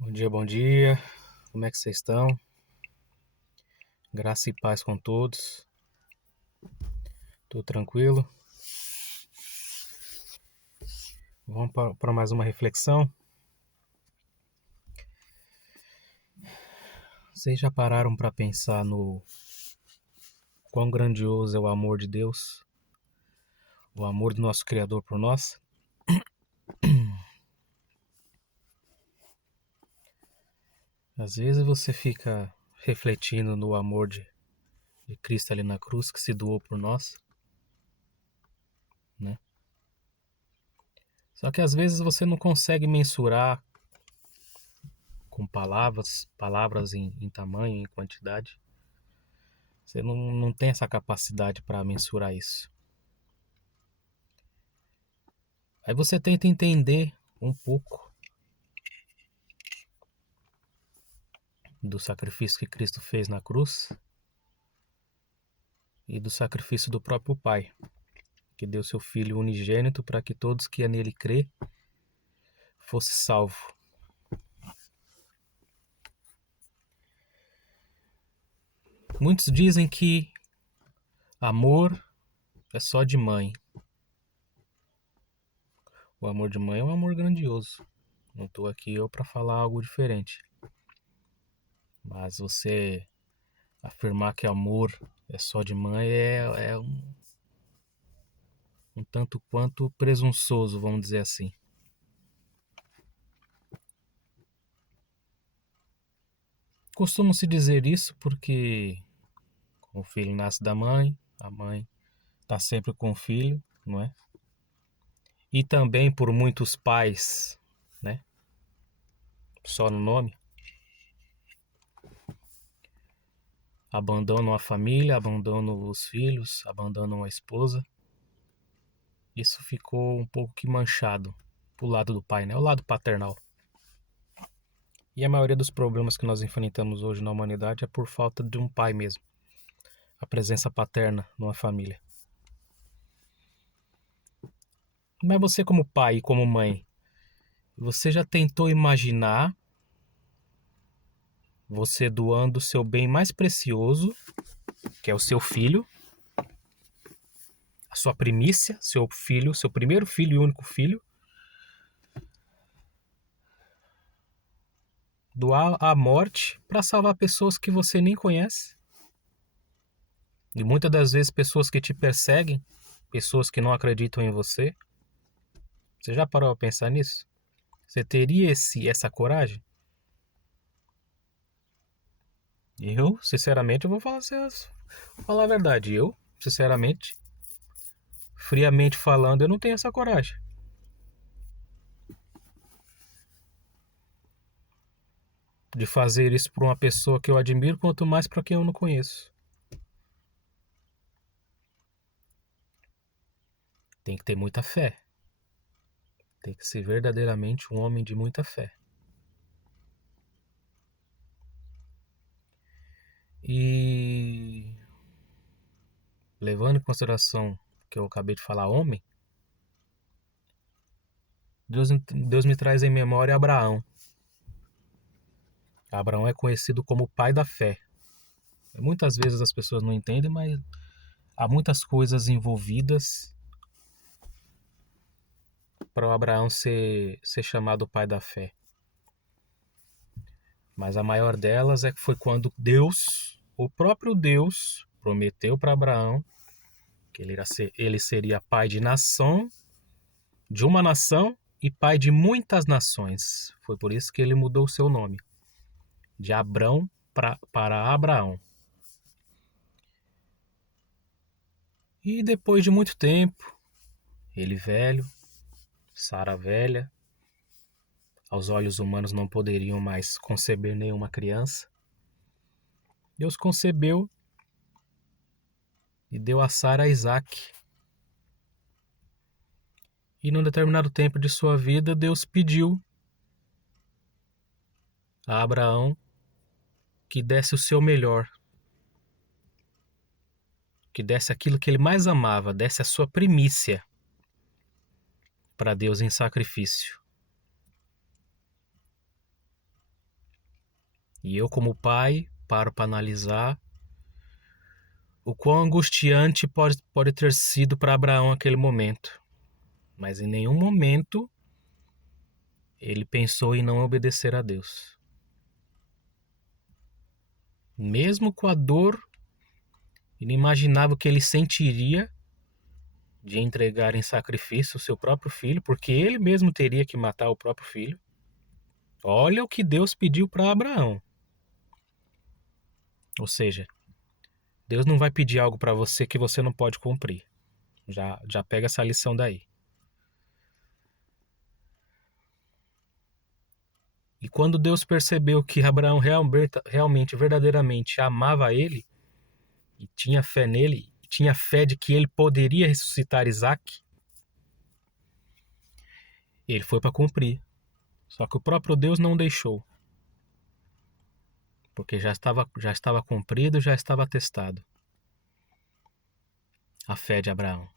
Bom dia, bom dia. Como é que vocês estão? Graça e paz com todos. Tudo tranquilo? Vamos para mais uma reflexão. Vocês já pararam para pensar no quão grandioso é o amor de Deus? O amor do nosso Criador por nós? Às vezes você fica refletindo no amor de Cristo ali na cruz que se doou por nós, né? Só que às vezes você não consegue mensurar com palavras em tamanho, em quantidade. Você não tem essa capacidade para mensurar isso. Aí você tenta entender um pouco do sacrifício que Cristo fez na cruz e do sacrifício do próprio Pai, que deu seu Filho unigênito para que todos que nele crê fosse salvo. Muitos dizem que amor é só de mãe. O amor de mãe é um amor grandioso. Não estou aqui eu para falar algo diferente. Mas você afirmar que amor é só de mãe é um tanto quanto presunçoso, vamos dizer assim. Costuma-se dizer isso porque o filho nasce da mãe, a mãe está sempre com o filho, não é? E também por muitos pais, né? Só no nome, abandonam a família, abandonam os filhos, abandonam a esposa. Isso ficou um pouco que manchado pro lado do pai, né? O lado paternal. E a maioria dos problemas que nós enfrentamos hoje na humanidade é por falta de um pai mesmo. A presença paterna numa família. Mas você como pai e como mãe, você já tentou imaginar você doando o seu bem mais precioso, que é o seu filho, a sua primícia, seu filho, seu primeiro filho e único filho, doar à morte para salvar pessoas que você nem conhece? E muitas das vezes pessoas que te perseguem, pessoas que não acreditam em você. Você já parou a pensar nisso? Você teria essa coragem? Eu, sinceramente, eu vou falar a verdade. Eu, sinceramente, friamente falando, eu não tenho essa coragem. De fazer isso por uma pessoa que eu admiro, quanto mais para quem eu não conheço. Tem que ter muita fé. Tem que ser verdadeiramente um homem de muita fé. E levando em consideração que eu acabei de falar homem, Deus me traz em memória Abraão. Abraão é conhecido como o pai da fé. Muitas vezes as pessoas não entendem, mas há muitas coisas envolvidas para o Abraão ser chamado o pai da fé. Mas a maior delas é que foi quando Deus, o próprio Deus, prometeu para Abraão que ele seria pai de uma nação e pai de muitas nações. Foi por isso que ele mudou o seu nome, de Abrão para Abraão. E depois de muito tempo, ele velho, Sara velha, aos olhos humanos não poderiam mais conceber nenhuma criança. Deus concebeu e deu a Sara Isaac. E num determinado tempo de sua vida, Deus pediu a Abraão que desse o seu melhor, que desse aquilo que ele mais amava, desse a sua primícia para Deus em sacrifício. E eu, como pai, paro para analisar o quão angustiante pode ter sido para Abraão aquele momento. Mas em nenhum momento ele pensou em não obedecer a Deus. Mesmo com a dor inimaginável que ele sentiria de entregar em sacrifício o seu próprio filho, porque ele mesmo teria que matar o próprio filho. Olha o que Deus pediu para Abraão. Ou seja, Deus não vai pedir algo para você que você não pode cumprir. Já pega essa lição daí. E quando Deus percebeu que Abraão realmente, verdadeiramente amava ele, e tinha fé nele, e tinha fé de que ele poderia ressuscitar Isaac, ele foi para cumprir. Só que o próprio Deus não deixou. Porque já estava cumprido, já estava atestado a fé de Abraão.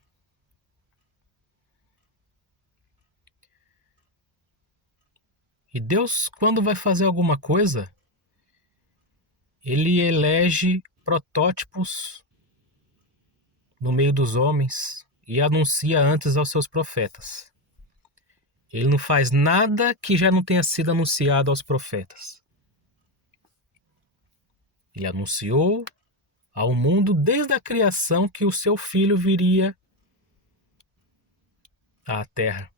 E Deus, quando vai fazer alguma coisa, ele elege protótipos no meio dos homens e anuncia antes aos seus profetas. Ele não faz nada que já não tenha sido anunciado aos profetas. Ele anunciou ao mundo desde a criação que o seu filho viria à terra.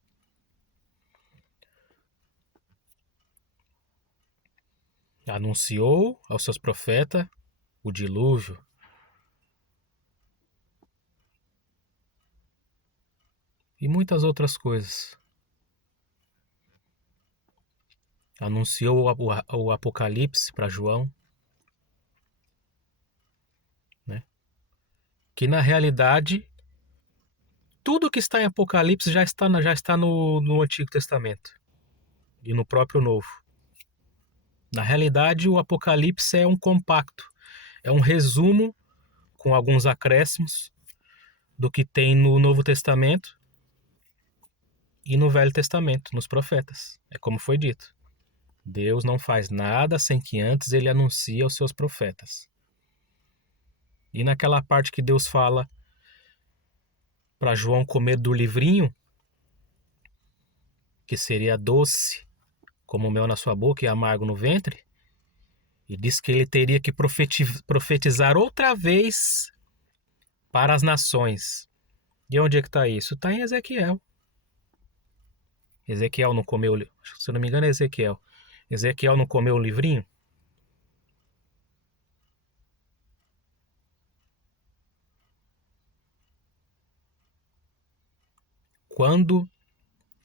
Anunciou aos seus profetas o dilúvio. E muitas outras coisas. Anunciou o Apocalipse para João, né? Que na realidade tudo que está em Apocalipse já está no Antigo Testamento e no próprio Novo. Na realidade, o Apocalipse é um compacto, é um resumo com alguns acréscimos do que tem no Novo Testamento e no Velho Testamento, nos profetas. É como foi dito. Deus não faz nada sem que antes ele anuncie aos seus profetas. E naquela parte que Deus fala para João comer do livrinho, que seria doce como o mel na sua boca e amargo no ventre, e diz que ele teria que profetizar outra vez para as nações. E onde é que está isso? Está em Ezequiel. Ezequiel não comeu, se eu não me engano é Ezequiel. Ezequiel não comeu o livrinho? Quando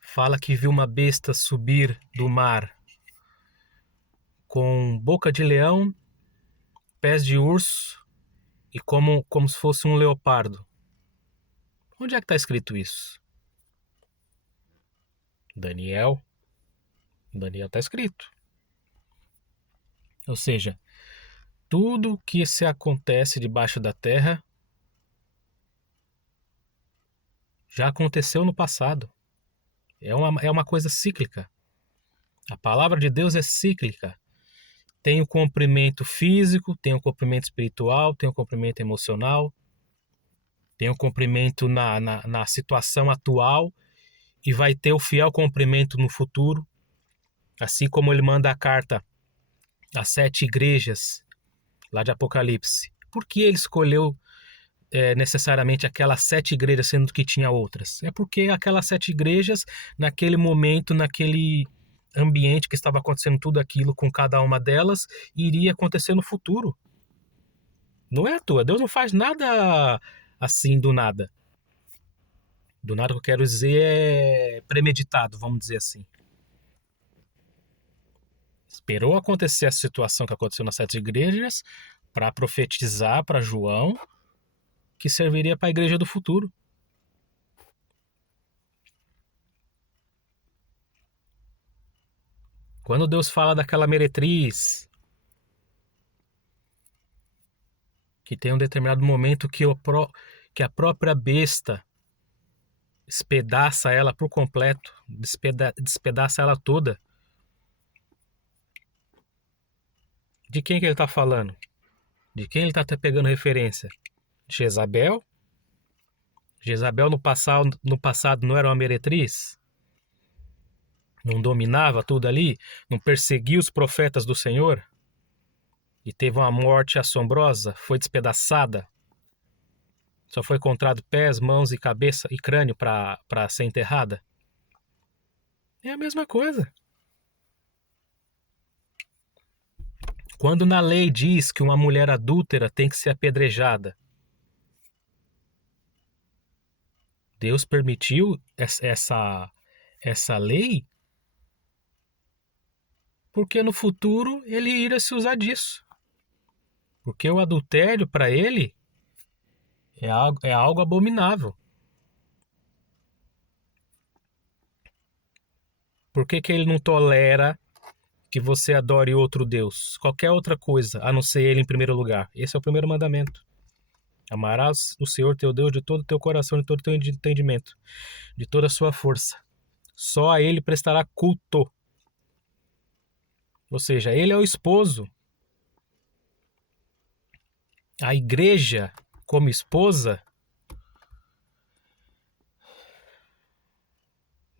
fala que viu uma besta subir do mar com boca de leão, pés de urso e como se fosse um leopardo. Onde é que está escrito isso? Daniel. Daniel está escrito. Ou seja, tudo que se acontece debaixo da terra já aconteceu no passado. É uma coisa cíclica. A palavra de Deus é cíclica. Tem o cumprimento físico, tem o cumprimento espiritual, tem o cumprimento emocional, tem o cumprimento na situação atual e vai ter o fiel cumprimento no futuro. Assim como ele manda a carta às 7 igrejas lá de Apocalipse. Por que ele escolheu necessariamente aquelas 7 igrejas, sendo que tinha outras? É porque aquelas 7 igrejas, naquele momento, naquele ambiente que estava acontecendo tudo aquilo com cada uma delas, iria acontecer no futuro. Não é à toa. Deus não faz nada assim do nada. Do nada que eu quero dizer é premeditado, vamos dizer assim. Esperou acontecer a situação que aconteceu nas 7 igrejas para profetizar para João que serviria para a igreja do futuro. Quando Deus fala daquela meretriz, que tem um determinado momento que a própria besta despedaça ela por completo, despedaça ela toda. de quem que ele está falando? De quem ele está pegando referência? De Jezabel? Jezabel no passado não era uma meretriz? Não dominava tudo ali? Não perseguia os profetas do Senhor? E teve uma morte assombrosa? Foi despedaçada? Só foi encontrado pés, mãos e cabeça e crânio para ser enterrada? É a mesma coisa. Quando na lei diz que uma mulher adúltera tem que ser apedrejada, Deus permitiu essa lei porque no futuro ele iria se usar disso. Porque o adultério para ele é algo abominável. Por que ele não tolera que você adore outro Deus? Qualquer outra coisa, a não ser ele em primeiro lugar. Esse é o primeiro mandamento. Amarás o Senhor teu Deus de todo o teu coração, de todo o teu entendimento, de toda a sua força. Só a ele prestará culto. Ou seja, ele é o esposo. A igreja, como esposa,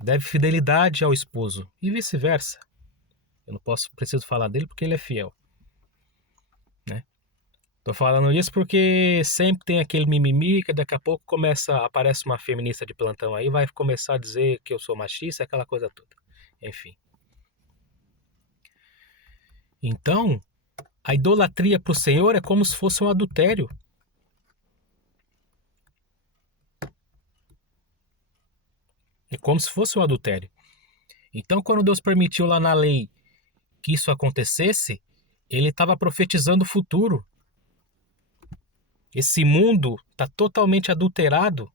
deve fidelidade ao esposo e vice-versa. Eu não preciso falar dele porque ele é fiel, né? Tô falando isso porque sempre tem aquele mimimi que daqui a pouco aparece uma feminista de plantão aí, vai começar a dizer que eu sou machista, aquela coisa toda. Enfim. Então, a idolatria para o Senhor é como se fosse um adultério. É como se fosse um adultério. Então, quando Deus permitiu lá na lei que isso acontecesse, ele estava profetizando o futuro. Esse mundo está totalmente adulterado,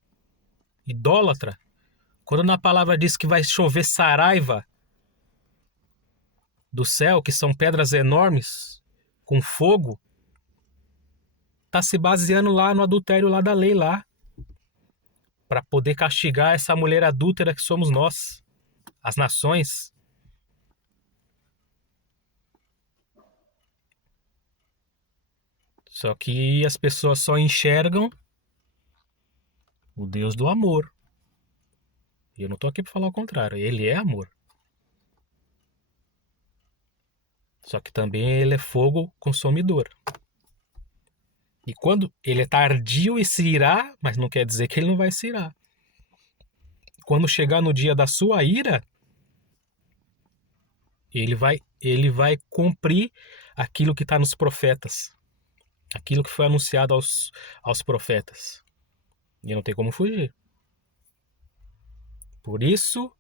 idólatra. Quando na palavra diz que vai chover saraiva do céu, que são pedras enormes, com fogo, está se baseando lá no adultério lá da lei lá, para poder castigar essa mulher adúltera que somos nós, as nações. Só que as pessoas só enxergam o Deus do amor. E eu não estou aqui para falar o contrário, ele é amor. Só que também ele é fogo consumidor. E quando ele é tardio e se irá, mas não quer dizer que ele não vai se irar. Quando chegar no dia da sua ira, ele vai cumprir aquilo que está nos profetas. Aquilo que foi anunciado aos profetas. E não tem como fugir. Por isso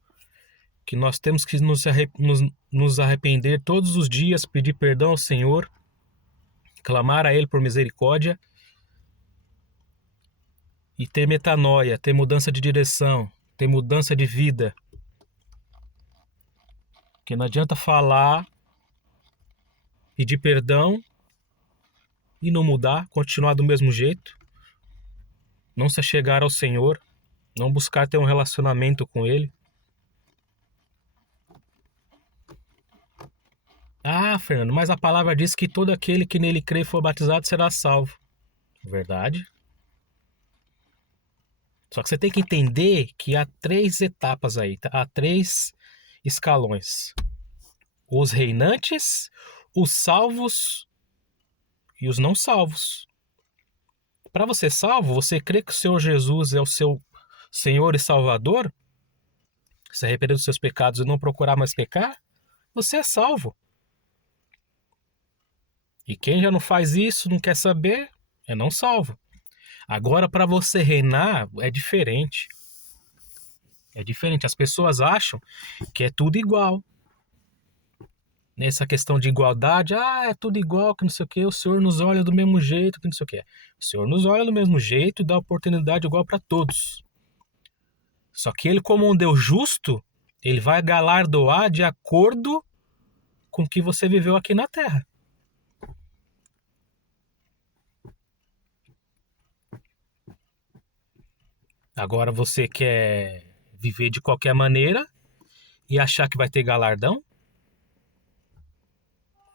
que nós temos que nos arrepender todos os dias, pedir perdão ao Senhor, clamar a Ele por misericórdia e ter metanoia, ter mudança de direção, ter mudança de vida. Porque não adianta falar, pedir perdão e não mudar, continuar do mesmo jeito, não se achegar ao Senhor, não buscar ter um relacionamento com Ele. Ah, Fernando, mas a palavra diz que todo aquele que nele crê e for batizado será salvo. Verdade. Só que você tem que entender que há 3 etapas aí, tá? Há 3 escalões. Os reinantes, os salvos e os não salvos. Para você ser salvo, você crê que o Senhor Jesus é o seu Senhor e Salvador? Se arrepender dos seus pecados e não procurar mais pecar? Você é salvo. E quem já não faz isso, não quer saber, é não salvo. Agora, para você reinar, é diferente. É diferente. As pessoas acham que é tudo igual. Nessa questão de igualdade, é tudo igual, que não sei o que, o Senhor nos olha do mesmo jeito, que não sei o que. O Senhor nos olha do mesmo jeito e dá oportunidade igual para todos. Só que Ele, como um Deus justo, Ele vai galardoar de acordo com o que você viveu aqui na Terra. Agora você quer viver de qualquer maneira e achar que vai ter galardão?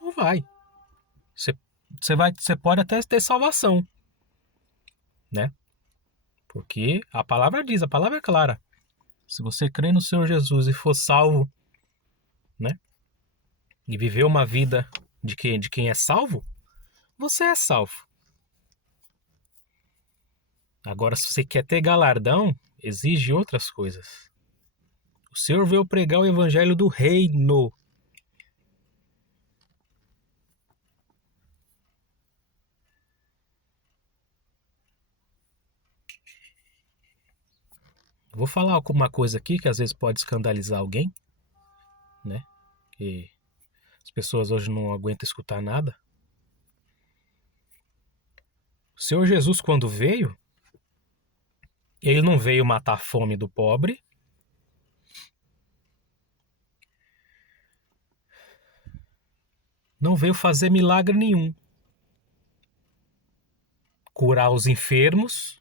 Não vai. Você pode até ter salvação, né? Porque a palavra diz, a palavra é clara. Se você crê no Senhor Jesus e for salvo, né? E viver uma vida de quem é salvo, você é salvo. Agora, se você quer ter galardão, exige outras coisas. O Senhor veio pregar o evangelho do reino. Vou falar alguma coisa aqui que às vezes pode escandalizar alguém, né? Que as pessoas hoje não aguentam escutar nada. O Senhor Jesus, quando veio, ele não veio matar a fome do pobre. Não veio fazer milagre nenhum. Curar os enfermos.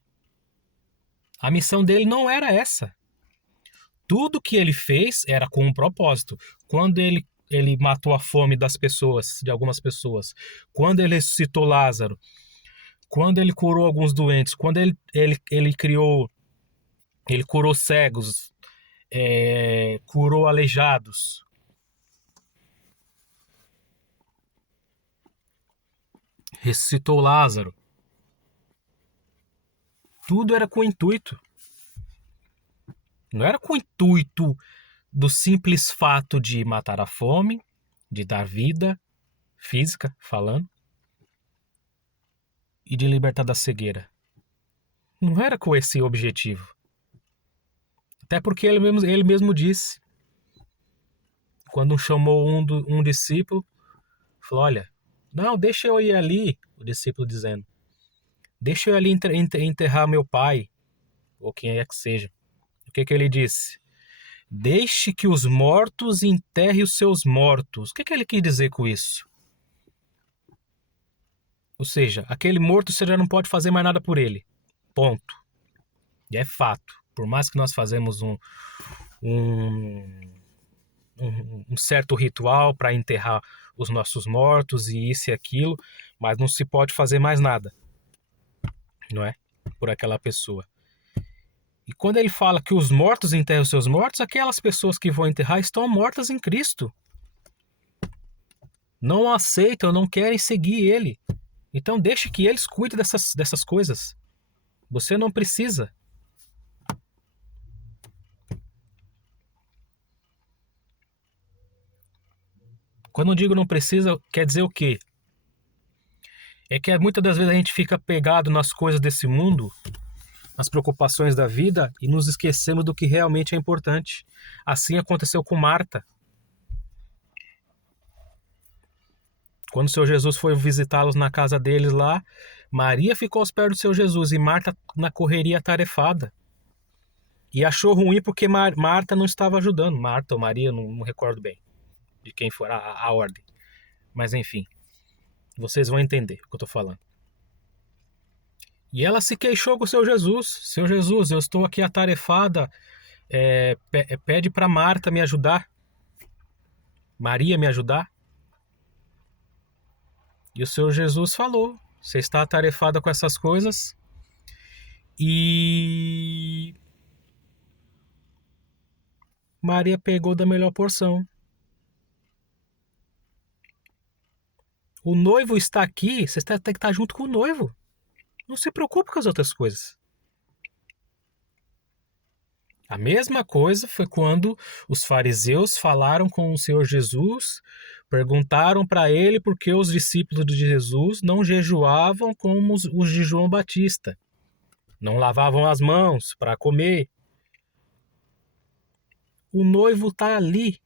A missão dele não era essa. Tudo que ele fez era com um propósito. Quando ele matou a fome das pessoas, de algumas pessoas, quando ele ressuscitou Lázaro, quando ele curou alguns doentes, quando ele curou cegos, curou aleijados, ressuscitou Lázaro. Tudo era com intuito. Não era com o intuito do simples fato de matar a fome, de dar vida física, falando, e de libertar da cegueira. Não era com esse objetivo. Até porque ele mesmo disse, quando chamou um discípulo, falou, olha, não, deixa eu ir ali, o discípulo dizendo, deixa eu ir ali enterrar meu pai, ou quem é que seja. O que ele disse? Deixe que os mortos enterrem os seus mortos. O que ele quis dizer com isso? Ou seja, aquele morto você já não pode fazer mais nada por ele. Ponto. E é fato. Por mais que nós fazemos um certo ritual para enterrar os nossos mortos e isso e aquilo, mas não se pode fazer mais nada, não é? Por aquela pessoa. E quando ele fala que os mortos enterram os seus mortos, aquelas pessoas que vão enterrar estão mortas em Cristo. Não aceitam, não querem seguir ele. Então deixe que eles cuidem dessas coisas. Você não precisa. Quando eu digo não precisa, quer dizer o quê? É que muitas das vezes a gente fica pegado nas coisas desse mundo, nas preocupações da vida, e nos esquecemos do que realmente é importante. Assim aconteceu com Marta. Quando o Senhor Jesus foi visitá-los na casa deles lá, Maria ficou aos pés do Senhor Jesus e Marta na correria atarefada. E achou ruim porque Marta não estava ajudando. Marta ou Maria, não recordo bem de quem for a ordem. Mas enfim, vocês vão entender o que eu estou falando. E ela se queixou com o Senhor Jesus. Senhor Jesus, eu estou aqui atarefada. Pede para Marta me ajudar. Maria me ajudar. E o Senhor Jesus falou, você está atarefada com essas coisas e Maria pegou da melhor porção. O noivo está aqui, você tem que estar junto com o noivo. Não se preocupe com as outras coisas. A mesma coisa foi quando os fariseus falaram com o Senhor Jesus, perguntaram para ele por que os discípulos de Jesus não jejuavam como os de João Batista. Não lavavam as mãos para comer. O noivo está ali.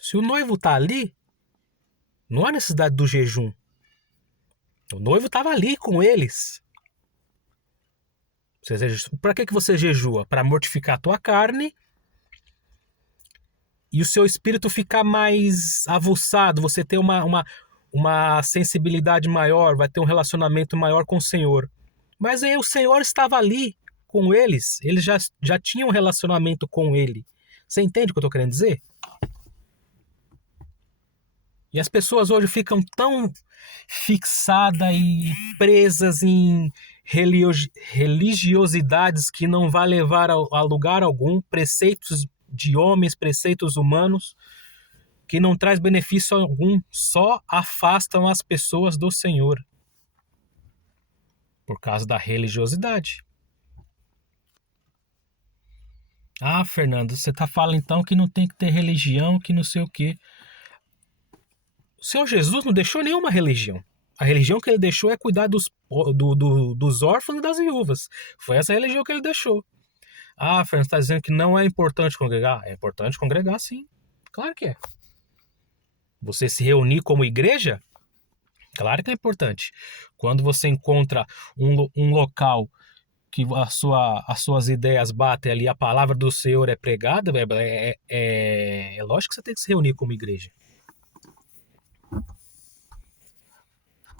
Se o noivo está ali, não há necessidade do jejum. O noivo estava ali com eles. Para que você jejua? Para mortificar a tua carne e o seu espírito ficar mais aguçado, você ter uma sensibilidade maior, vai ter um relacionamento maior com o Senhor. Mas aí o Senhor estava ali com eles já tinham um relacionamento com ele. Você entende o que eu estou querendo dizer? E as pessoas hoje ficam tão fixadas e presas em religiosidades que não vai levar a lugar algum, preceitos de homens, preceitos humanos, que não traz benefício algum, só afastam as pessoas do Senhor por causa da religiosidade. Ah, Fernando, você tá falando então que não tem que ter religião, que não sei o quê. O Senhor Jesus não deixou nenhuma religião. A religião que ele deixou é cuidar dos órfãos e das viúvas. Foi essa religião que ele deixou. Ah, Fernando, você está dizendo que não é importante congregar? É importante congregar, sim. Claro que é. Você se reunir como igreja? Claro que é importante. Quando você encontra um local que as suas ideias batem ali, a palavra do Senhor é pregada, é lógico que você tem que se reunir como igreja.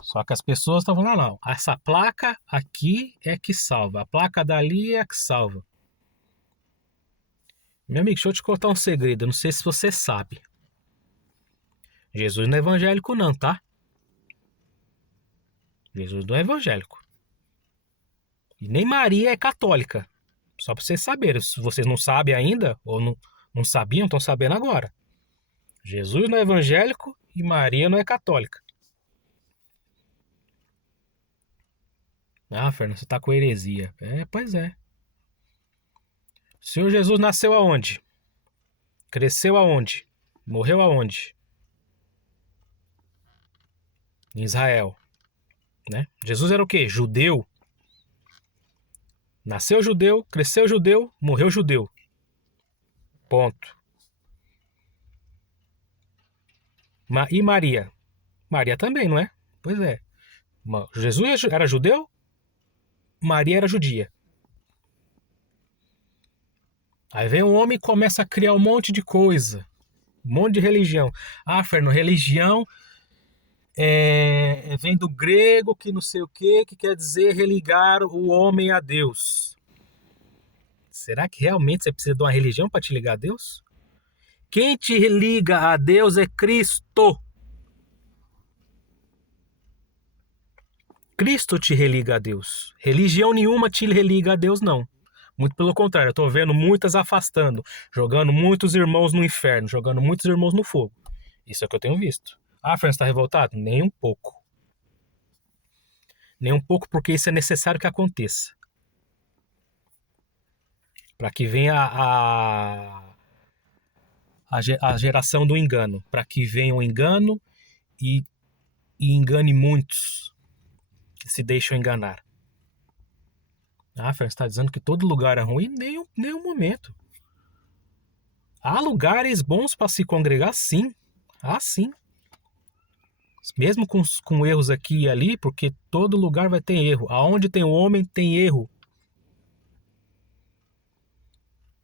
Só que as pessoas estão falando, não, essa placa aqui é que salva, a placa dali é que salva. Meu amigo, deixa eu te contar um segredo, eu não sei se você sabe. Jesus não é evangélico não, tá? Jesus não é evangélico. E nem Maria é católica. Só para vocês saberem, se vocês não sabem ainda, ou não sabiam, estão sabendo agora. Jesus não é evangélico e Maria não é católica. Ah, Fernando, você tá com heresia. Pois é. O Senhor Jesus nasceu aonde? Cresceu aonde? Morreu aonde? Em Israel. Né? Jesus era o quê? Judeu. Nasceu judeu, cresceu judeu, morreu judeu. Ponto. E Maria? Maria também, não é? Pois é. Jesus era judeu, Maria era judia. Aí vem um homem e começa a criar um monte de coisa. Um monte de religião. Ah, Fernando, religião vem do grego, que não sei o que quer dizer religar o homem a Deus. Será que realmente você precisa de uma religião para te ligar a Deus? Quem te liga a Deus é Cristo. Cristo te religa a Deus. Religião nenhuma te religa a Deus, não. Muito pelo contrário, eu estou vendo muitas afastando, jogando muitos irmãos no inferno, jogando muitos irmãos no fogo. Isso é o que eu tenho visto. Ah, Fernando, está revoltado? Nem um pouco. Nem um pouco, porque isso é necessário que aconteça. Para que venha a geração do engano. Para que venha o engano e engane muitos que se deixam enganar. Ah, Fernando, você está dizendo que todo lugar é ruim? Nenhum momento. Há lugares bons para se congregar, sim. Ah, sim. Mesmo com erros aqui e ali, porque todo lugar vai ter erro. Aonde tem um homem, tem erro.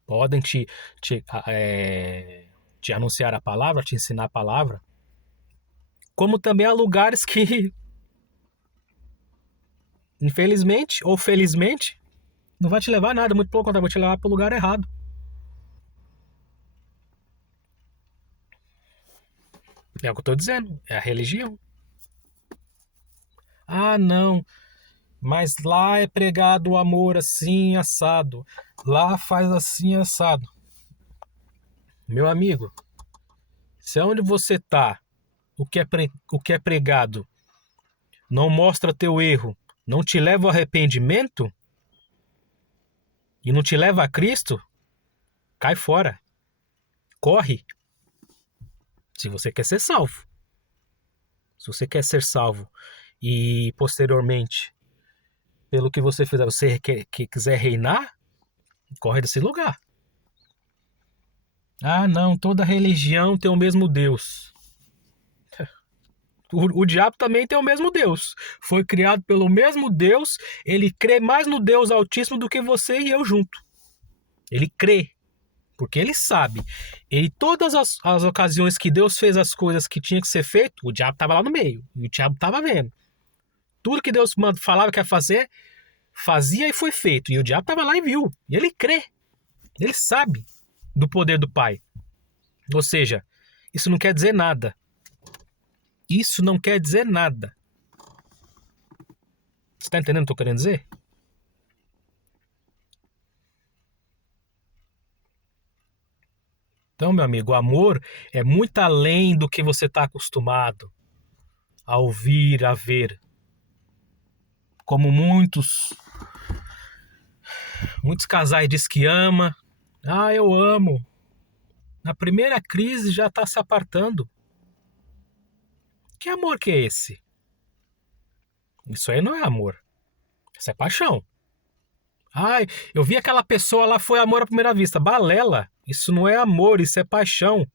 Podem te anunciar a palavra, te ensinar a palavra. Como também há lugares que, infelizmente ou felizmente, não vai te levar a nada. Muito pelo contrário, vai te levar para o lugar errado. É o que eu estou dizendo. É a religião. Ah, não. Mas lá é pregado o amor assim, assado. Lá faz assim, assado. Meu amigo, se é onde você está, o que é pregado não mostra teu erro, não te leva ao arrependimento e não te leva a Cristo, cai fora. Corre. Se você quer ser salvo. Se você quer ser salvo e posteriormente, pelo que você fizer, você que quiser reinar, corre desse lugar. Ah, não, toda religião tem o mesmo Deus. O diabo também tem o mesmo Deus. Foi criado pelo mesmo Deus. Ele crê mais no Deus Altíssimo do que você e eu junto. Ele crê. Porque ele sabe. E todas as ocasiões que Deus fez as coisas que tinha que ser feito, o diabo estava lá no meio. E o diabo estava vendo. Tudo que Deus falava que ia fazer, fazia e foi feito. E o diabo estava lá e viu. E ele crê. Ele sabe do poder do Pai. Ou seja, isso não quer dizer nada. Isso não quer dizer nada. Você está entendendo o que eu estou querendo dizer? Então, meu amigo, o amor é muito além do que você está acostumado a ouvir, a ver. Como muitos casais dizem que ama. Ah, eu amo. Na primeira crise já está se apartando. Que amor que é esse? Isso aí não é amor. Isso é paixão. Ai, eu vi aquela pessoa lá, foi amor à primeira vista. Balela. Isso não é amor, isso é paixão.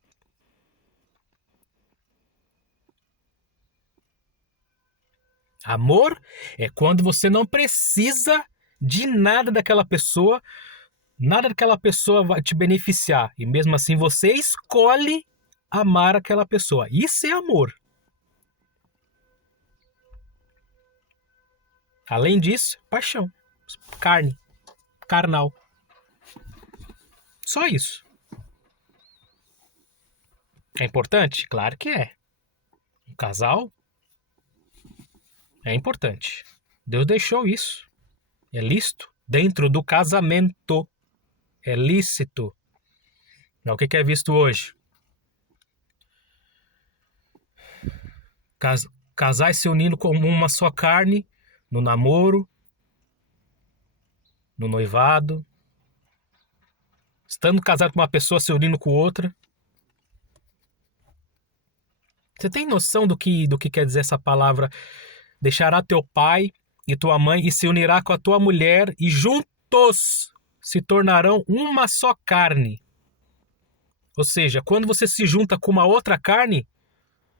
Amor é quando você não precisa de nada daquela pessoa, nada daquela pessoa vai te beneficiar. E mesmo assim você escolhe amar aquela pessoa. Isso é amor. Além disso, paixão. Carne. Carnal. Só isso. É importante? Claro que é. Um casal é importante. Deus deixou isso. É lícito. Dentro do casamento. É lícito. Não, o que é visto hoje? Casais se unindo como uma só carne no namoro, no noivado, estando casado com uma pessoa se unindo com outra. Você tem noção do que quer dizer essa palavra? Deixará teu pai e tua mãe e se unirá com a tua mulher e juntos se tornarão uma só carne. Ou seja, quando você se junta com uma outra carne,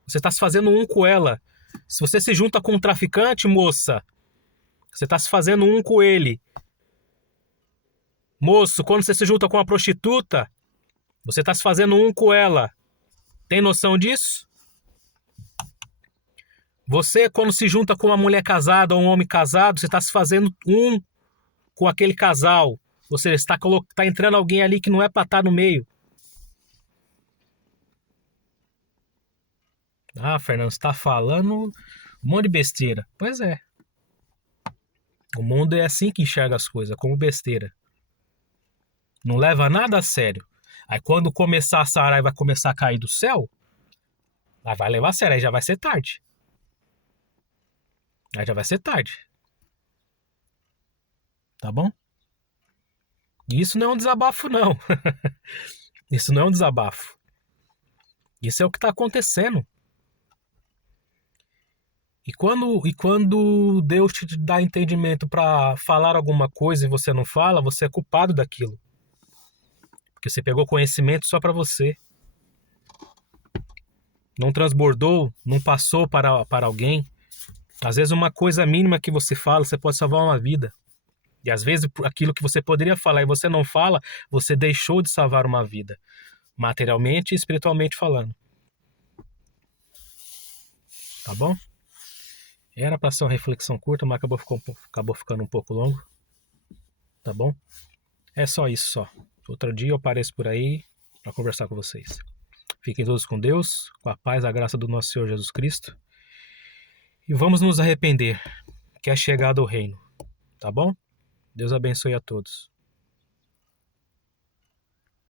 você está se fazendo um com ela. Se você se junta com um traficante, moça, você está se fazendo um com ele. Moço, quando você se junta com uma prostituta, você está se fazendo um com ela. Tem noção disso? Você, quando se junta com uma mulher casada ou um homem casado, você está se fazendo um com aquele casal. Ou seja, está entrando alguém ali que não é para estar no meio. Ah, Fernando, você está falando um monte de besteira. Pois é. O mundo é assim que enxerga as coisas, como besteira. Não leva nada a sério. Aí quando começar a sarar e vai começar a cair do céu, aí vai levar a sério, aí já vai ser tarde. Aí já vai ser tarde. Tá bom? E isso não é um desabafo, não. Isso não é um desabafo. Isso é o que está acontecendo. E quando Deus te dá entendimento para falar alguma coisa e você não fala, você é culpado daquilo. Porque você pegou conhecimento só para você. Não transbordou, não passou para alguém. Às vezes uma coisa mínima que você fala, você pode salvar uma vida. E às vezes aquilo que você poderia falar e você não fala, você deixou de salvar uma vida. Materialmente e espiritualmente falando. Tá bom? Era para ser uma reflexão curta, mas acabou ficando um pouco longo. Tá bom? É só isso só. Outro dia eu apareço por aí para conversar com vocês. Fiquem todos com Deus, com a paz, a graça do nosso Senhor Jesus Cristo. E vamos nos arrepender, que é chegado o reino. Tá bom? Deus abençoe a todos.